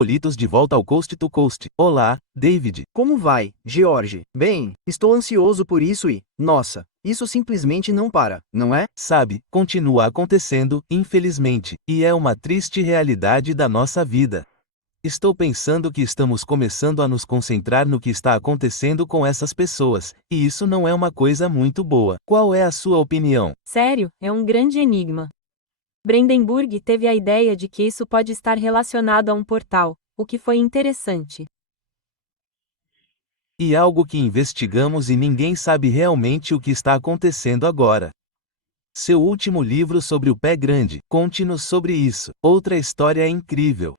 Bolitos de volta ao Coast to Coast. Olá, David. Como vai, George? Bem, estou ansioso por isso e, nossa, isso simplesmente não para, não é? Sabe, continua acontecendo, infelizmente, e é uma triste realidade da nossa vida. Estou pensando que estamos começando a nos concentrar no que está acontecendo com essas pessoas, e isso não é uma coisa muito boa. Qual é a sua opinião? Sério, é um grande enigma. Brandenburg teve a ideia de que isso pode estar relacionado a um portal, o que foi interessante. E algo que investigamos e ninguém sabe realmente o que está acontecendo agora. Seu último livro sobre o pé grande, conte-nos sobre isso. Outra história incrível.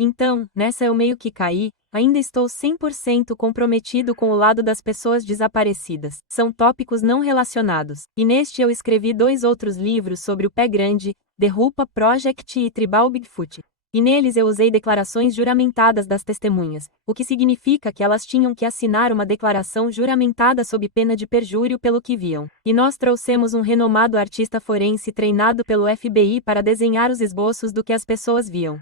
Então, nessa eu meio que caí, ainda estou 100% comprometido com o lado das pessoas desaparecidas. São tópicos não relacionados. E neste eu escrevi 2 outros livros sobre o pé grande, The Rupa Project e Tribal Bigfoot. E neles eu usei declarações juramentadas das testemunhas, o que significa que elas tinham que assinar uma declaração juramentada sob pena de perjúrio pelo que viam. E nós trouxemos um renomado artista forense treinado pelo FBI para desenhar os esboços do que as pessoas viam.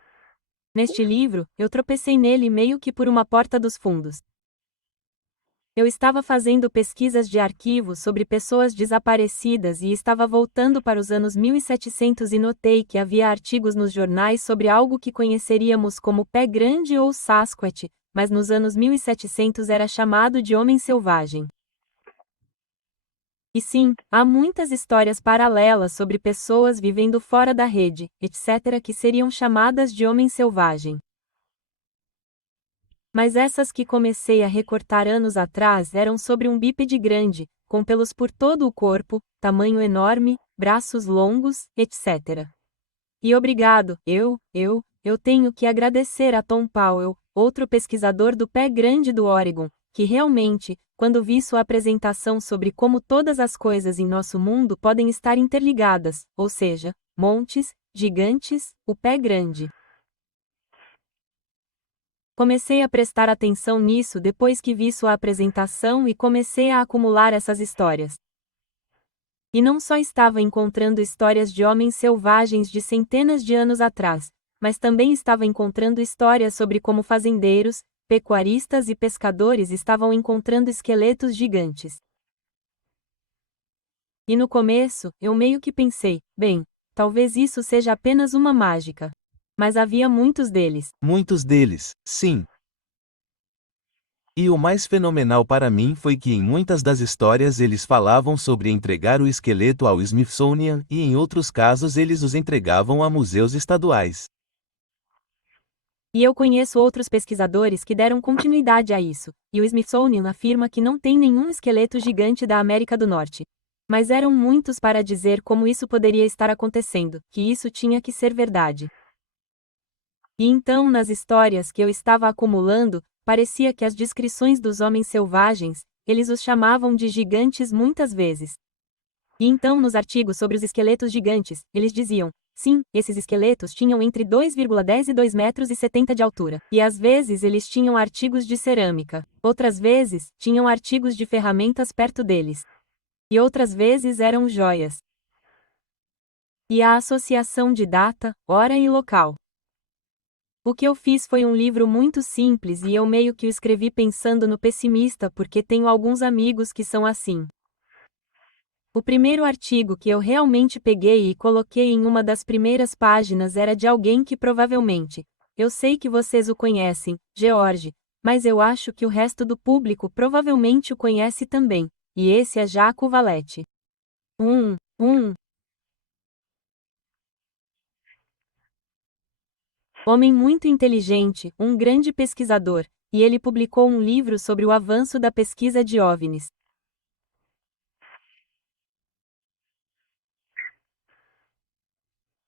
Neste livro, eu tropecei nele meio que por uma porta dos fundos. Eu estava fazendo pesquisas de arquivos sobre pessoas desaparecidas e estava voltando para os anos 1700 e notei que havia artigos nos jornais sobre algo que conheceríamos como pé grande ou Sasquatch, mas nos anos 1700 era chamado de homem selvagem. E sim, há muitas histórias paralelas sobre pessoas vivendo fora da rede, etc., que seriam chamadas de homem selvagem. Mas essas que comecei a recortar anos atrás eram sobre um bípede grande, com pelos por todo o corpo, tamanho enorme, braços longos, etc. E obrigado, eu tenho que agradecer a Tom Powell, outro pesquisador do pé grande do Oregon, que realmente, quando vi sua apresentação sobre como todas as coisas em nosso mundo podem estar interligadas, ou seja, montes, gigantes, o pé grande. Comecei a prestar atenção nisso depois que vi sua apresentação e comecei a acumular essas histórias. E não só estava encontrando histórias de homens selvagens de centenas de anos atrás, mas também estava encontrando histórias sobre como fazendeiros, pecuaristas e pescadores estavam encontrando esqueletos gigantes. E no começo, eu meio que pensei, bem, talvez isso seja apenas uma mágica. Mas havia muitos deles. Muitos deles, sim. E o mais fenomenal para mim foi que em muitas das histórias eles falavam sobre entregar o esqueleto ao Smithsonian e em outros casos eles os entregavam a museus estaduais. E eu conheço outros pesquisadores que deram continuidade a isso, e o Smithsonian afirma que não tem nenhum esqueleto gigante da América do Norte. Mas eram muitos para dizer como isso poderia estar acontecendo, que isso tinha que ser verdade. E então, nas histórias que eu estava acumulando, parecia que as descrições dos homens selvagens, eles os chamavam de gigantes muitas vezes. E então, nos artigos sobre os esqueletos gigantes, eles diziam, sim, esses esqueletos tinham entre 2,10 e 2,70 metros de altura. E às vezes eles tinham artigos de cerâmica. Outras vezes, tinham artigos de ferramentas perto deles. E outras vezes eram joias. E a associação de data, hora e local. O que eu fiz foi um livro muito simples e eu meio que o escrevi pensando no pessimista porque tenho alguns amigos que são assim. O primeiro artigo que eu realmente peguei e coloquei em uma das primeiras páginas era de alguém que provavelmente, eu sei que vocês o conhecem, George, mas eu acho que o resto do público provavelmente o conhece também, e esse é Jaco Valete. Homem muito inteligente, um grande pesquisador, e ele publicou um livro sobre o avanço da pesquisa de OVNIs.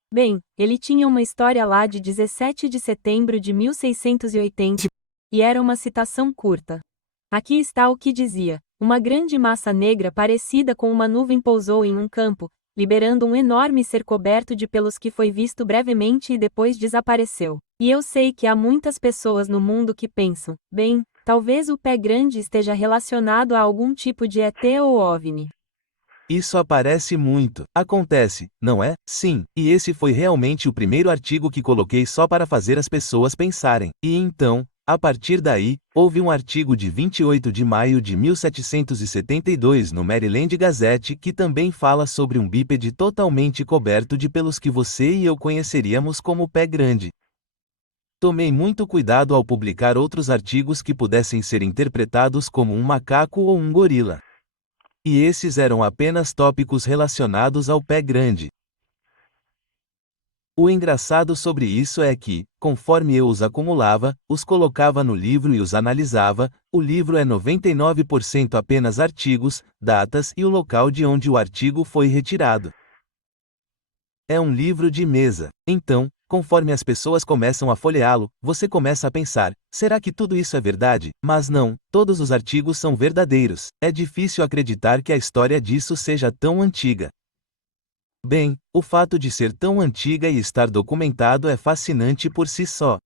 Bem, ele tinha uma história lá de 17 de setembro de 1680, e era uma citação curta. Aqui está o que dizia: uma grande massa negra parecida com uma nuvem pousou em um campo, liberando um enorme ser coberto de pelos que foi visto brevemente e depois desapareceu. E eu sei que há muitas pessoas no mundo que pensam, bem, talvez o pé grande esteja relacionado a algum tipo de ET ou OVNI. Isso aparece muito. Acontece, não é? Sim, e esse foi realmente o primeiro artigo que coloquei só para fazer as pessoas pensarem. E então, a partir daí, houve um artigo de 28 de maio de 1772 no Maryland Gazette que também fala sobre um bípede totalmente coberto de pelos que você e eu conheceríamos como pé grande. Tomei muito cuidado ao publicar outros artigos que pudessem ser interpretados como um macaco ou um gorila. E esses eram apenas tópicos relacionados ao pé grande. O engraçado sobre isso é que, conforme eu os acumulava, os colocava no livro e os analisava, o livro é 99% apenas artigos, datas e o local de onde o artigo foi retirado. É um livro de mesa. Então, conforme as pessoas começam a folheá-lo, você começa a pensar, será que tudo isso é verdade? Mas não, todos os artigos são verdadeiros. É difícil acreditar que a história disso seja tão antiga. Bem, o fato de ser tão antiga e estar documentado é fascinante por si só.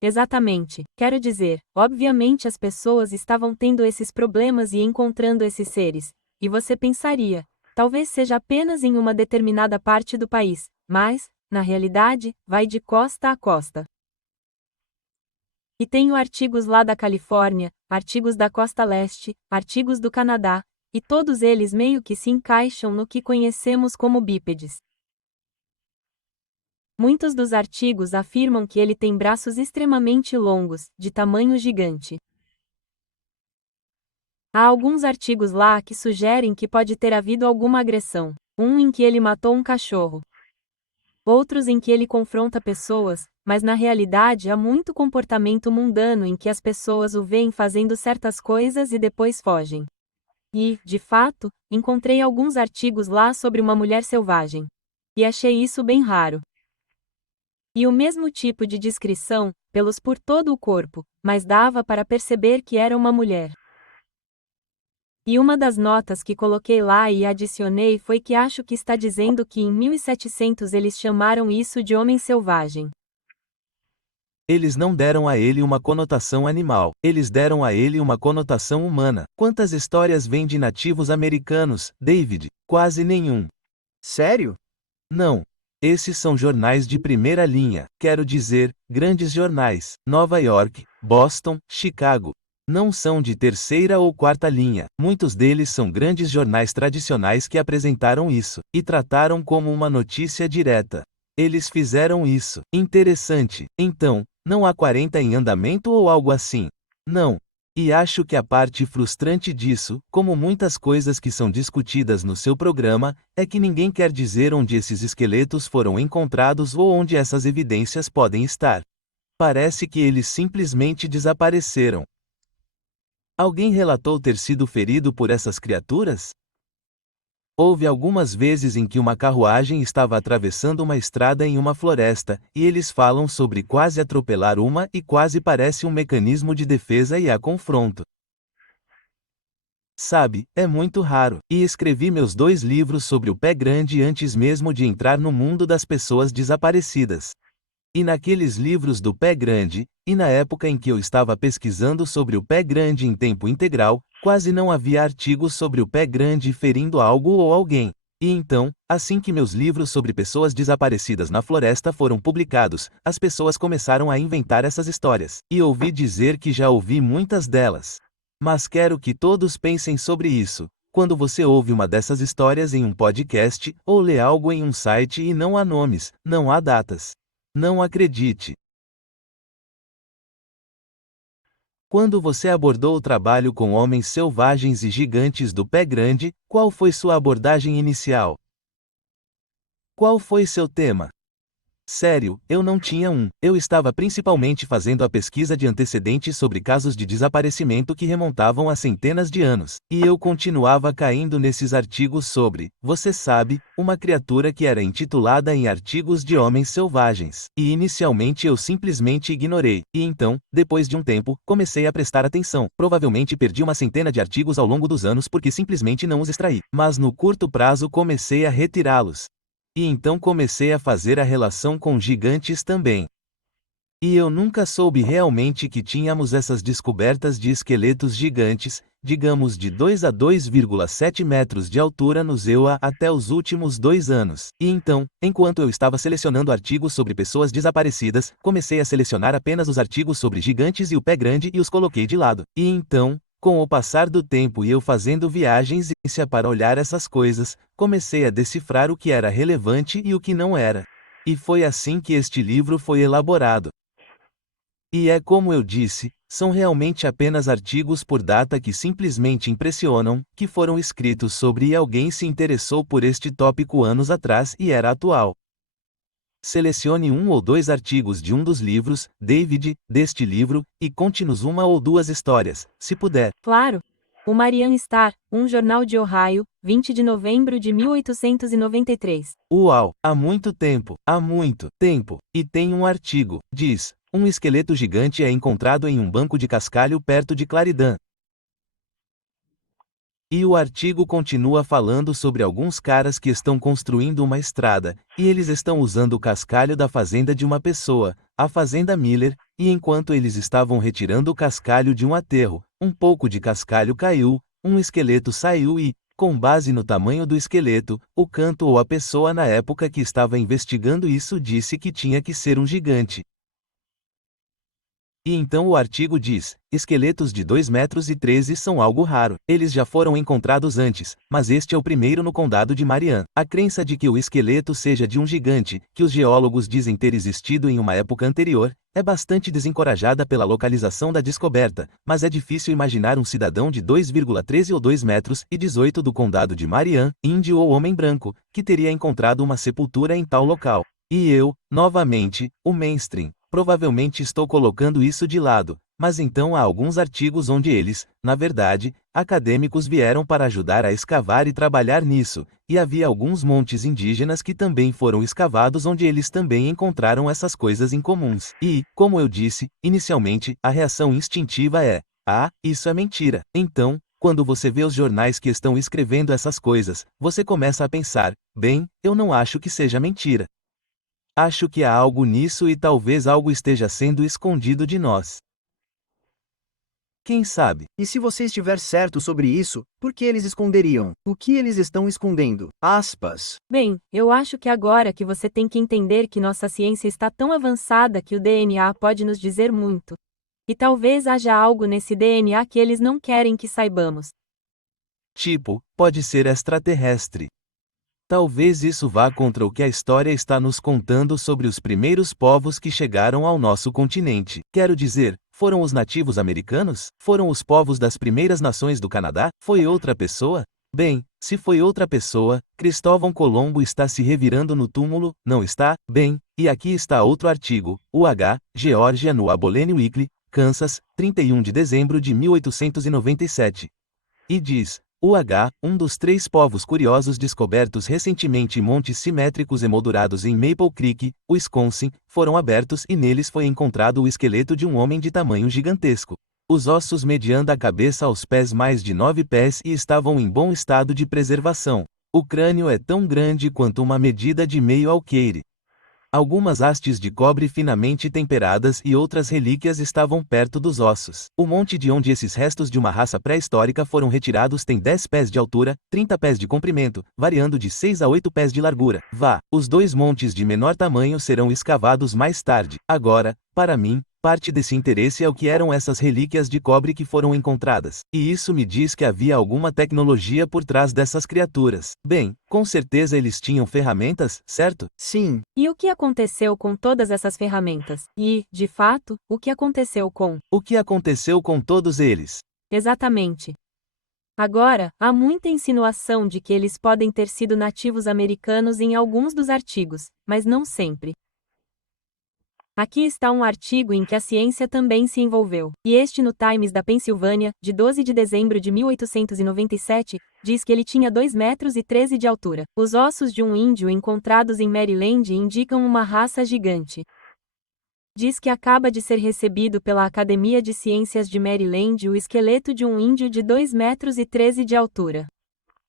Exatamente. Quero dizer, obviamente as pessoas estavam tendo esses problemas e encontrando esses seres. E você pensaria, talvez seja apenas em uma determinada parte do país, mas, na realidade, vai de costa a costa. E tenho artigos lá da Califórnia, artigos da costa leste, artigos do Canadá, e todos eles meio que se encaixam no que conhecemos como bípedes. Muitos dos artigos afirmam que ele tem braços extremamente longos, de tamanho gigante. Há alguns artigos lá que sugerem que pode ter havido alguma agressão, um em que ele matou um cachorro. Outros em que ele confronta pessoas, mas na realidade há muito comportamento mundano em que as pessoas o veem fazendo certas coisas e depois fogem. E, de fato, encontrei alguns artigos lá sobre uma mulher selvagem. E achei isso bem raro. E o mesmo tipo de descrição, pelos por todo o corpo, mas dava para perceber que era uma mulher. E uma das notas que coloquei lá e adicionei foi que acho que está dizendo que em 1700 eles chamaram isso de homem selvagem. Eles não deram a ele uma conotação animal, eles deram a ele uma conotação humana. Quantas histórias vêm de nativos americanos, David? Quase nenhum. Sério? Não. Esses são jornais de primeira linha, quero dizer, grandes jornais, Nova York, Boston, Chicago. Não são de terceira ou quarta linha, muitos deles são grandes jornais tradicionais que apresentaram isso, e trataram como uma notícia direta. Eles fizeram isso. Interessante. Então, não há 40 em andamento ou algo assim? Não. E acho que a parte frustrante disso, como muitas coisas que são discutidas no seu programa, é que ninguém quer dizer onde esses esqueletos foram encontrados ou onde essas evidências podem estar. Parece que eles simplesmente desapareceram. Alguém relatou ter sido ferido por essas criaturas? Houve algumas vezes em que uma carruagem estava atravessando uma estrada em uma floresta, e eles falam sobre quase atropelar uma e quase parece um mecanismo de defesa e a confronto. Sabe, é muito raro, e escrevi meus 2 livros sobre o pé grande antes mesmo de entrar no mundo das pessoas desaparecidas. E naqueles livros do pé grande, e na época em que eu estava pesquisando sobre o pé grande em tempo integral, quase não havia artigos sobre o pé grande ferindo algo ou alguém. E então, assim que meus livros sobre pessoas desaparecidas na floresta foram publicados, as pessoas começaram a inventar essas histórias. E ouvi dizer que já ouvi muitas delas. Mas quero que todos pensem sobre isso. Quando você ouve uma dessas histórias em um podcast, ou lê algo em um site e não há nomes, não há datas. Não acredite. Quando você abordou o trabalho com homens selvagens e gigantes do pé grande, qual foi sua abordagem inicial? Qual foi seu tema? Sério, eu não tinha um. Eu estava principalmente fazendo a pesquisa de antecedentes sobre casos de desaparecimento que remontavam a centenas de anos, e eu continuava caindo nesses artigos sobre, você sabe, uma criatura que era intitulada em artigos de homens selvagens. E inicialmente eu simplesmente ignorei, e então, depois de um tempo, comecei a prestar atenção. Provavelmente perdi uma centena de artigos ao longo dos anos porque simplesmente não os extraí, mas no curto prazo comecei a retirá-los. E então comecei a fazer a relação com gigantes também. E eu nunca soube realmente que tínhamos essas descobertas de esqueletos gigantes, digamos de 2 a 2,7 metros de altura no ZEUA até os últimos 2 anos. E então, enquanto eu estava selecionando artigos sobre pessoas desaparecidas, comecei a selecionar apenas os artigos sobre gigantes e o pé grande e os coloquei de lado. E então, com o passar do tempo e eu fazendo viagens para olhar essas coisas, comecei a decifrar o que era relevante e o que não era. E foi assim que este livro foi elaborado. E é como eu disse, são realmente apenas artigos por data que simplesmente impressionam, que foram escritos sobre e alguém se interessou por este tópico anos atrás e era atual. Selecione 1 ou 2 artigos de um dos livros, David, deste livro, e conte-nos 1 ou 2 histórias, se puder. Claro. O Marian Star, um jornal de Ohio, 20 de novembro de 1893. Uau, há muito tempo. E tem um artigo, diz, um esqueleto gigante é encontrado em um banco de cascalho perto de Clarendon. E o artigo continua falando sobre alguns caras que estão construindo uma estrada, e eles estão usando o cascalho da fazenda de uma pessoa, a fazenda Miller, e enquanto eles estavam retirando o cascalho de um aterro, um pouco de cascalho caiu, um esqueleto saiu e, com base no tamanho do esqueleto, o canto ou a pessoa na época que estava investigando isso disse que tinha que ser um gigante. E então o artigo diz, esqueletos de 2,13 metros são algo raro. Eles já foram encontrados antes, mas este é o primeiro no condado de Marion. A crença de que o esqueleto seja de um gigante, que os geólogos dizem ter existido em uma época anterior, é bastante desencorajada pela localização da descoberta, mas é difícil imaginar um cidadão de 2,13 ou 2,18 metros do condado de Marion, índio ou homem branco, que teria encontrado uma sepultura em tal local. E eu, novamente, o mainstream. Provavelmente estou colocando isso de lado, mas então há alguns artigos onde eles, na verdade, acadêmicos vieram para ajudar a escavar e trabalhar nisso, e havia alguns montes indígenas que também foram escavados onde eles também encontraram essas coisas incomuns. E, como eu disse, inicialmente, a reação instintiva é: ah, isso é mentira. Então, quando você vê os jornais que estão escrevendo essas coisas, você começa a pensar: bem, eu não acho que seja mentira. Acho que há algo nisso e talvez algo esteja sendo escondido de nós. Quem sabe? E se você estiver certo sobre isso, por que eles esconderiam? O que eles estão escondendo? Aspas. Bem, eu acho que agora que você tem que entender que nossa ciência está tão avançada que o DNA pode nos dizer muito. E talvez haja algo nesse DNA que eles não querem que saibamos. Tipo, pode ser extraterrestre. Talvez isso vá contra o que a história está nos contando sobre os primeiros povos que chegaram ao nosso continente. Quero dizer, foram os nativos americanos? Foram os povos das primeiras nações do Canadá? Foi outra pessoa? Bem, se foi outra pessoa, Cristóvão Colombo está se revirando no túmulo, não está? Bem, e aqui está outro artigo, UH, Geórgia no Abilene Weekly, Kansas, 31 de dezembro de 1897. E diz: UH, um dos 3 povos curiosos descobertos recentemente em montes simétricos emoldurados em Maple Creek, Wisconsin, foram abertos e neles foi encontrado o esqueleto de um homem de tamanho gigantesco. Os ossos mediam da cabeça aos pés mais de 9 pés e estavam em bom estado de preservação. O crânio é tão grande quanto uma medida de meio alqueire. Algumas hastes de cobre finamente temperadas e outras relíquias estavam perto dos ossos. O monte de onde esses restos de uma raça pré-histórica foram retirados tem 10 pés de altura, 30 pés de comprimento, variando de 6 a 8 pés de largura. Os 2 montes de menor tamanho serão escavados mais tarde. Agora, para mim, parte desse interesse é o que eram essas relíquias de cobre que foram encontradas. E isso me diz que havia alguma tecnologia por trás dessas criaturas. Bem, com certeza eles tinham ferramentas, certo? Sim. E o que aconteceu com todas essas ferramentas? E, de fato, o que aconteceu com? O que aconteceu com todos eles? Exatamente. Agora, há muita insinuação de que eles podem ter sido nativos americanos em alguns dos artigos, mas não sempre. Aqui está um artigo em que a ciência também se envolveu, e este no Times da Pensilvânia, de 12 de dezembro de 1897, diz que ele tinha 2,13 metros de altura. Os ossos de um índio encontrados em Maryland indicam uma raça gigante. Diz que acaba de ser recebido pela Academia de Ciências de Maryland o esqueleto de um índio de 2,13 metros de altura.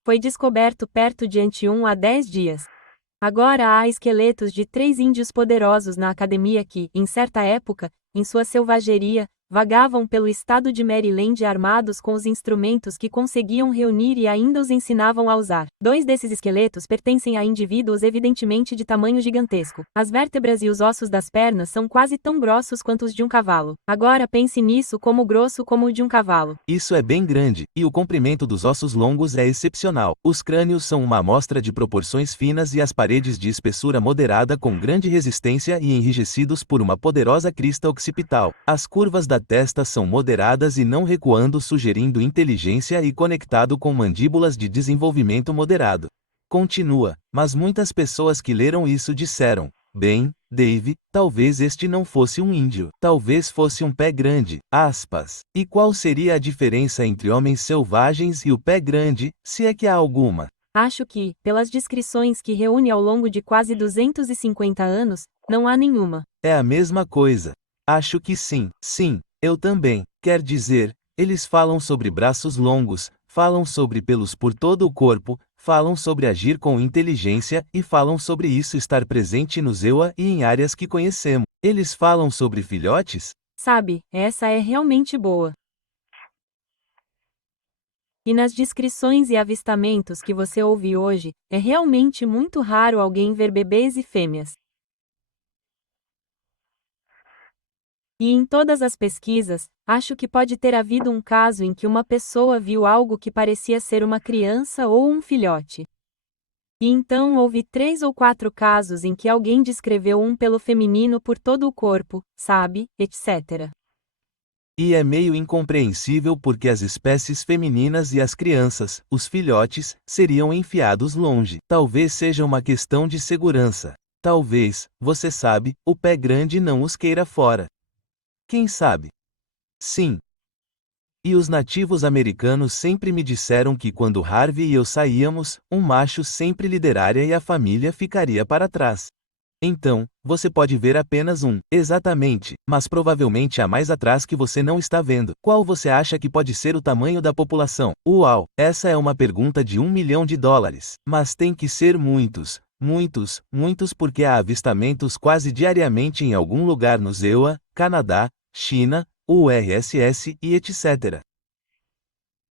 Foi descoberto perto de Antium há 10 dias. Agora há esqueletos de 3 índios poderosos na academia que, em certa época, em sua selvageria, vagavam pelo estado de Maryland armados com os instrumentos que conseguiam reunir e ainda os ensinavam a usar. 2 desses esqueletos pertencem a indivíduos evidentemente de tamanho gigantesco. As vértebras e os ossos das pernas são quase tão grossos quanto os de um cavalo. Agora pense nisso como grosso como o de um cavalo. Isso é bem grande, e o comprimento dos ossos longos é excepcional. Os crânios são uma amostra de proporções finas e as paredes de espessura moderada com grande resistência e enrijecidos por uma poderosa crista occipital. As curvas da testa são moderadas e não recuando, sugerindo inteligência e conectado com mandíbulas de desenvolvimento moderado. Continua, mas muitas pessoas que leram isso disseram: bem, Dave, talvez este não fosse um índio, talvez fosse um pé grande, aspas. E qual seria a diferença entre homens selvagens e o pé grande, se é que há alguma? Acho que, pelas descrições que reúne ao longo de quase 250 anos, não há nenhuma. É a mesma coisa. Acho que sim, eu também. Quer dizer, eles falam sobre braços longos, falam sobre pelos por todo o corpo, falam sobre agir com inteligência e falam sobre isso estar presente no Zewa e em áreas que conhecemos. Eles falam sobre filhotes? Sabe, essa é realmente boa. E nas descrições e avistamentos que você ouve hoje, é realmente muito raro alguém ver bebês e fêmeas. E em todas as pesquisas, acho que pode ter havido um caso em que uma pessoa viu algo que parecia ser uma criança ou um filhote. E então houve 3 ou 4 casos em que alguém descreveu um pelo feminino por todo o corpo, sabe, etc. E é meio incompreensível porque as espécies femininas e as crianças, os filhotes, seriam enfiados longe. Talvez seja uma questão de segurança. Talvez, você sabe, o pé grande não os queira fora. Quem sabe? Sim. E os nativos americanos sempre me disseram que quando Harvey e eu saíamos, um macho sempre lideraria e a família ficaria para trás. Então, você pode ver apenas um, exatamente, mas provavelmente há mais atrás que você não está vendo. Qual você acha que pode ser o tamanho da população? Uau, essa é uma pergunta de $1 milhão. Mas tem que ser muitos, porque há avistamentos quase diariamente em algum lugar no Zewa, Canadá, China, URSS e etc.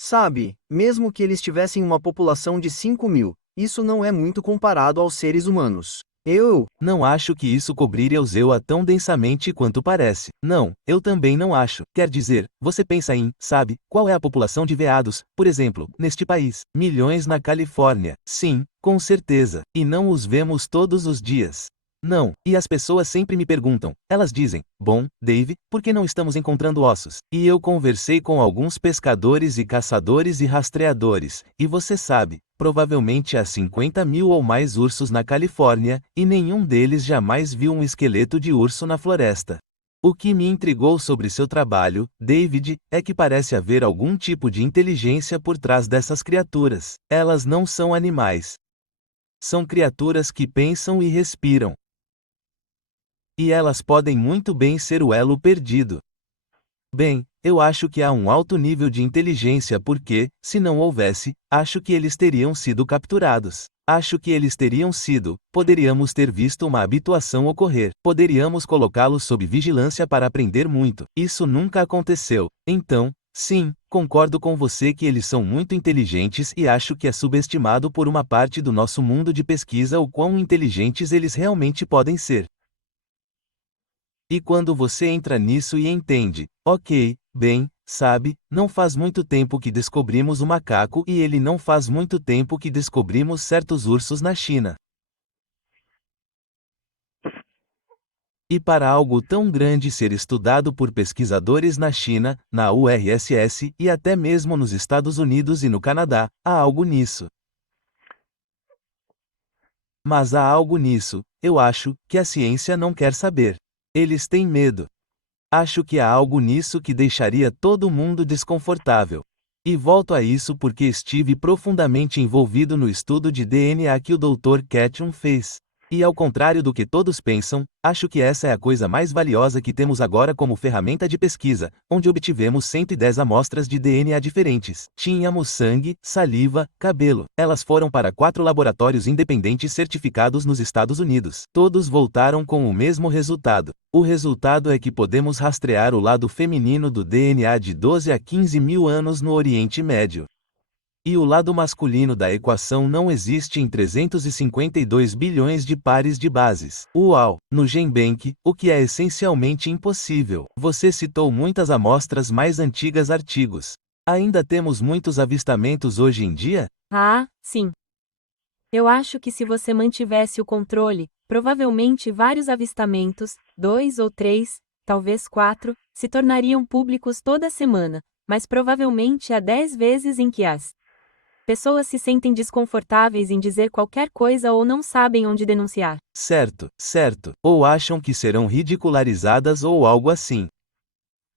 Sabe, mesmo que eles tivessem uma população de 5.000, isso não é muito comparado aos seres humanos. Eu não acho que isso cobriria o Zewa tão densamente quanto parece. Não, eu também não acho. Quer dizer, você pensa em, sabe, qual é a população de veados, por exemplo, neste país? Milhões na Califórnia. Sim, com certeza. E não os vemos todos os dias. Não, e as pessoas sempre me perguntam, elas dizem, bom, Dave, por que não estamos encontrando ossos? E eu conversei com alguns pescadores e caçadores e rastreadores, e você sabe, provavelmente há 50.000 ou mais ursos na Califórnia, e nenhum deles jamais viu um esqueleto de urso na floresta. O que me intrigou sobre seu trabalho, David, é que parece haver algum tipo de inteligência por trás dessas criaturas. Elas não são animais. São criaturas que pensam e respiram. E elas podem muito bem ser o elo perdido. Bem, eu acho que há um alto nível de inteligência porque, se não houvesse, acho que eles teriam sido capturados. Acho que eles teriam sido, poderíamos ter visto uma habituação ocorrer, poderíamos colocá-los sob vigilância para aprender muito. Isso nunca aconteceu. Então, sim, concordo com você que eles são muito inteligentes e acho que é subestimado por uma parte do nosso mundo de pesquisa o quão inteligentes eles realmente podem ser. E quando você entra nisso e entende, ok, bem, sabe, não faz muito tempo que descobrimos o macaco e ele não faz muito tempo que descobrimos certos ursos na China. E para algo tão grande ser estudado por pesquisadores na China, na URSS e até mesmo nos Estados Unidos e no Canadá, há algo nisso. Mas há algo nisso, eu acho, que a ciência não quer saber. Eles têm medo. Acho que há algo nisso que deixaria todo mundo desconfortável. E volto a isso porque estive profundamente envolvido no estudo de DNA que o Dr. Ketchum fez. E ao contrário do que todos pensam, acho que essa é a coisa mais valiosa que temos agora como ferramenta de pesquisa, onde obtivemos 110 amostras de DNA diferentes. Tínhamos sangue, saliva, cabelo. Elas foram para 4 laboratórios independentes certificados nos Estados Unidos. Todos voltaram com o mesmo resultado. O resultado é que podemos rastrear o lado feminino do DNA de 12 a 15 mil anos no Oriente Médio. E o lado masculino da equação não existe em 352 bilhões de pares de bases. Uau! No GenBank, o que é essencialmente impossível. Você citou muitas amostras mais antigas artigos. Ainda temos muitos avistamentos hoje em dia? Ah, sim. Eu acho que se você mantivesse o controle, provavelmente vários avistamentos, 2 ou 3, talvez 4, se tornariam públicos toda semana, mas provavelmente há 10 vezes em que as pessoas se sentem desconfortáveis em dizer qualquer coisa ou não sabem onde denunciar. Certo, certo. Ou acham que serão ridicularizadas ou algo assim.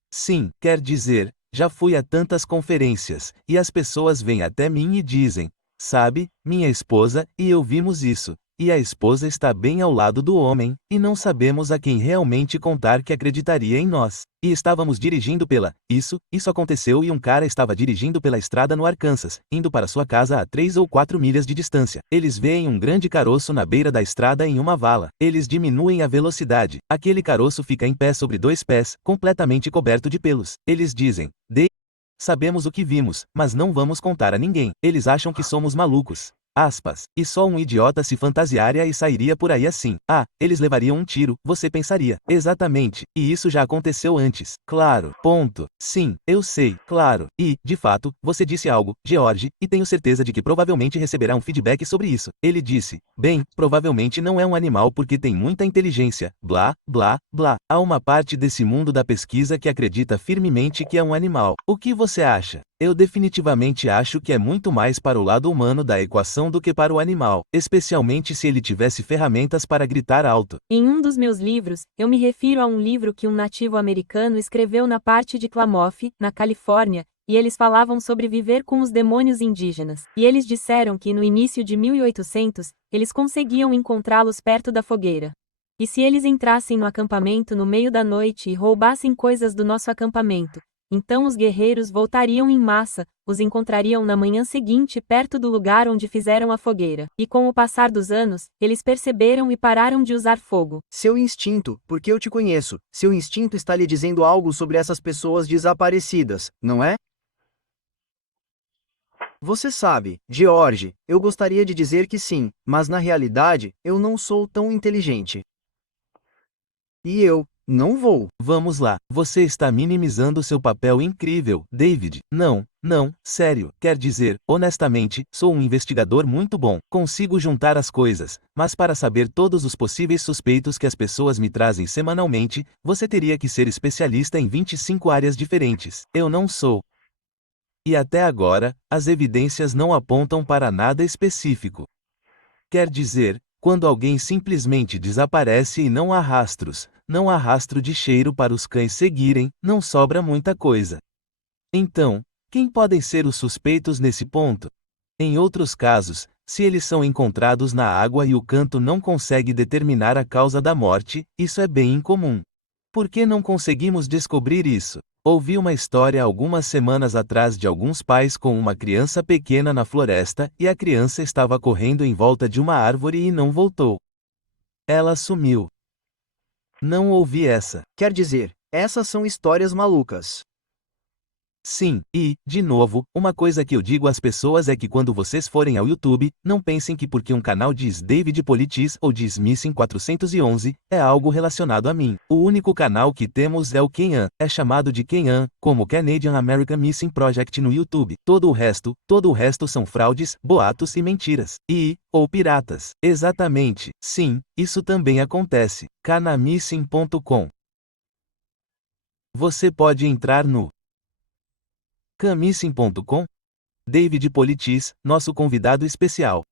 Sim, quer dizer, já fui a tantas conferências, e as pessoas vêm até mim e dizem: sabe, minha esposa e eu vimos isso. E a esposa está bem ao lado do homem, e não sabemos a quem realmente contar que acreditaria em nós. E estávamos dirigindo isso aconteceu e um cara estava dirigindo pela estrada no Arkansas, indo para sua casa a 3 ou 4 milhas de distância. Eles veem um grande caroço na beira da estrada em uma vala. Eles diminuem a velocidade. Aquele caroço fica em pé sobre 2 pés, completamente coberto de pelos. Eles dizem: sabemos o que vimos, mas não vamos contar a ninguém. Eles acham que somos malucos. Aspas. E só um idiota se fantasiaria e sairia por aí assim. Ah, eles levariam um tiro, você pensaria. Exatamente. E isso já aconteceu antes. Claro. Ponto. Sim, eu sei. Claro. E, de fato, você disse algo, George, e tenho certeza de que provavelmente receberá um feedback sobre isso. Ele disse: bem, provavelmente não é um animal porque tem muita inteligência. Blá, blá, blá. Há uma parte desse mundo da pesquisa que acredita firmemente que é um animal. O que você acha? Eu definitivamente acho que é muito mais para o lado humano da equação do que para o animal, especialmente se ele tivesse ferramentas para gritar alto. Em um dos meus livros, eu me refiro a um livro que um nativo americano escreveu na parte de Klamath, na Califórnia, e eles falavam sobre viver com os demônios indígenas. E eles disseram que no início de 1800, eles conseguiam encontrá-los perto da fogueira. E se eles entrassem no acampamento no meio da noite e roubassem coisas do nosso acampamento, então os guerreiros voltariam em massa, os encontrariam na manhã seguinte perto do lugar onde fizeram a fogueira. E com o passar dos anos, eles perceberam e pararam de usar fogo. Seu instinto, porque eu te conheço, seu instinto está lhe dizendo algo sobre essas pessoas desaparecidas, não é? Você sabe, George, eu gostaria de dizer que sim, mas na realidade, eu não sou tão inteligente. E eu não vou. Vamos lá, você está minimizando seu papel incrível, David. Não, sério. Quer dizer, honestamente, sou um investigador muito bom. Consigo juntar as coisas, mas para saber todos os possíveis suspeitos que as pessoas me trazem semanalmente, você teria que ser especialista em 25 áreas diferentes. Eu não sou. E até agora, as evidências não apontam para nada específico. Quer dizer, quando alguém simplesmente desaparece e não há rastros, não há rastro de cheiro para os cães seguirem, não sobra muita coisa. Então, quem podem ser os suspeitos nesse ponto? Em outros casos, se eles são encontrados na água e o canto não consegue determinar a causa da morte, isso é bem incomum. Por que não conseguimos descobrir isso? Ouvi uma história algumas semanas atrás de alguns pais com uma criança pequena na floresta e a criança estava correndo em volta de uma árvore e não voltou. Ela sumiu. Não ouvi essa. Quer dizer, essas são histórias malucas. Sim, e, de novo, uma coisa que eu digo às pessoas é que quando vocês forem ao YouTube, não pensem que porque um canal diz David Politis ou diz Missing 411, é algo relacionado a mim. O único canal que temos é o Kenyan, é chamado de Kenyan, como Canadian American Missing Project no YouTube. Todo o resto são fraudes, boatos e mentiras. Ou piratas. Exatamente, sim, isso também acontece. Canamissing.com. Você pode entrar no canmissing.com. David Politis, nosso convidado especial.